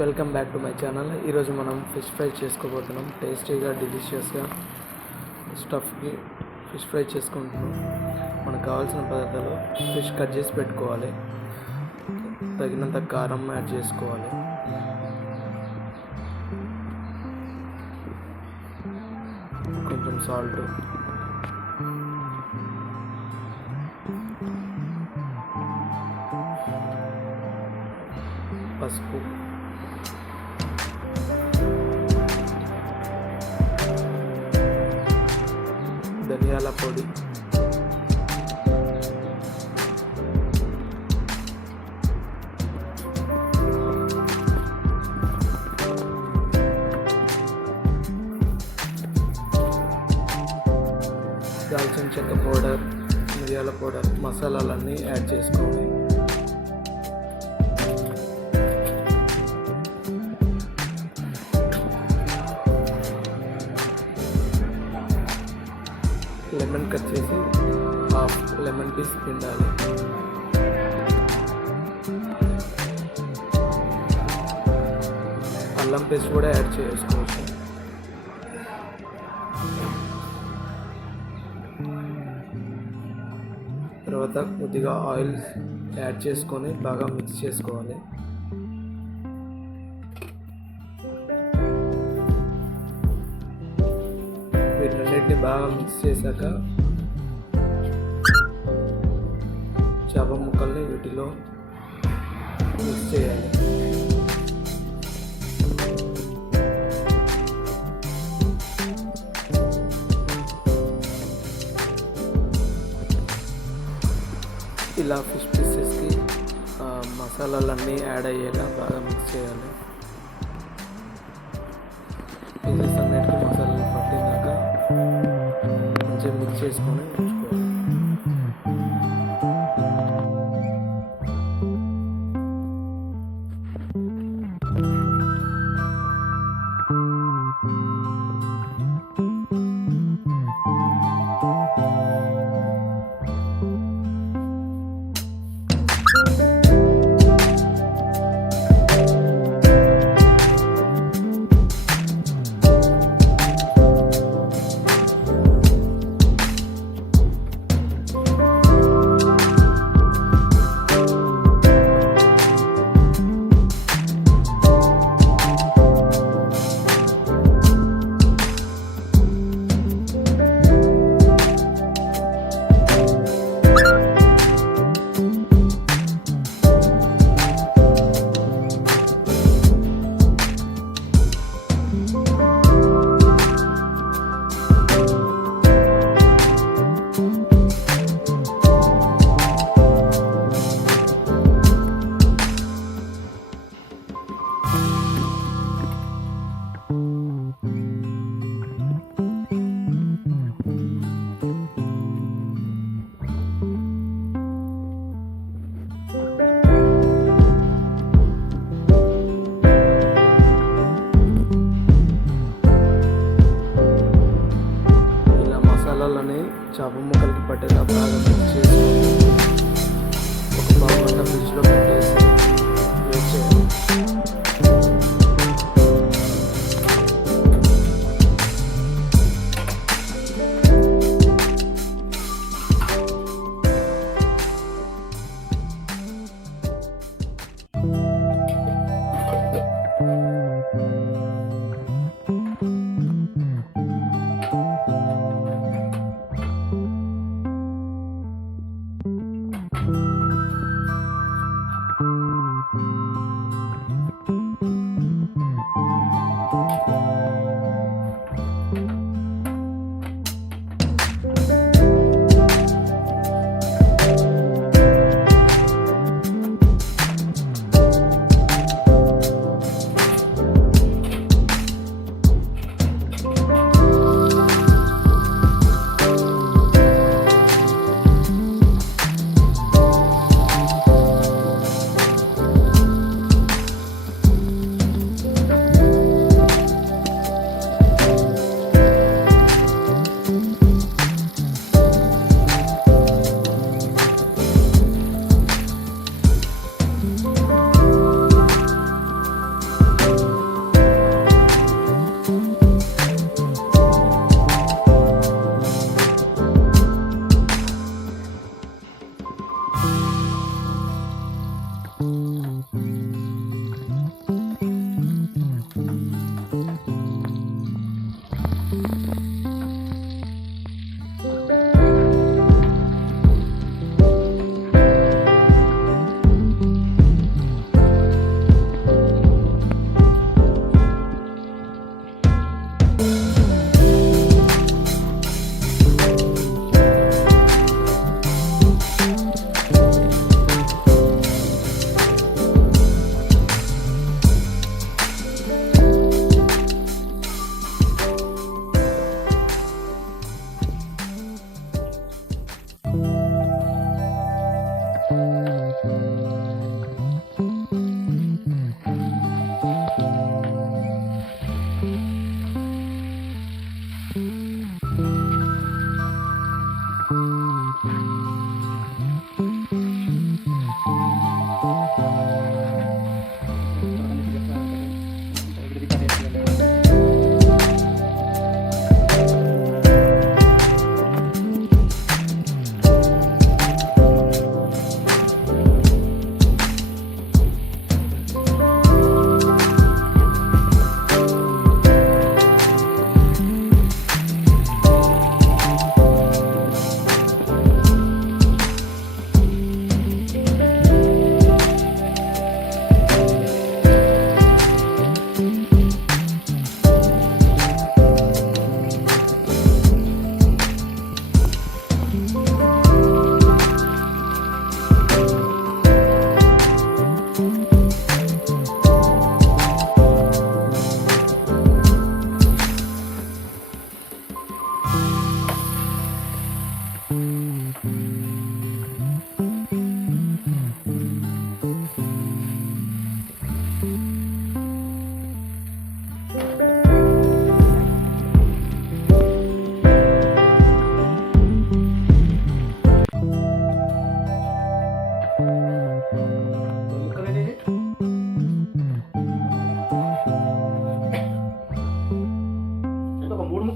Welcome back to my channel. ఈరోజు మనం fish fry చేసుకోబోతున్నాం. టేస్టీగా డెలిషియస్గా స్టఫ్కి ఫిష్ ఫ్రై చేసుకుంటున్నాం. మనకు కావాల్సిన పదార్థాలు: ఫిష్ కట్ చేసి పెట్టుకోవాలి, తగినంత కారం యాడ్ చేసుకోవాలి, కొంచెం సాల్ట్, పసుపు, ధనియాల పొడి, దాల్చిన చెక్క పౌడర్, మిరియాల పౌడర్, మసాలాలన్నీ యాడ్ చేసుకోవాలి. లెమన్ కట్ చేసి హాఫ్ లెమన్ పీస్ పిండాలి. అల్లం పేస్ట్ కూడా యాడ్ చేసుకోవచ్చు. తర్వాత కొద్దిగా ఆయిల్ యాడ్ చేసుకొని బాగా మిక్స్ చేసుకోవాలి. వీటన్నిటిని బాగా మిక్స్ చేశాక చేప ముక్కల్ని వీటిలో మిక్స్ చేయాలి. ఇలా ఫిష్ పీసెస్కి మసాలాలన్నీ యాడ్ అయ్యేలా బాగా మిక్స్ చేయాలి. పీసెస్ అన్నిటికీ మసాలాలు పట్టినాక మంచిగా మిక్స్ చేసుకొని ఉంచుకోవాలి.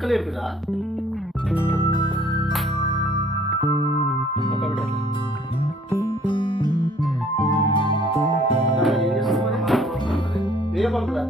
ముక్కలు వేపిరా ఏ పంపురా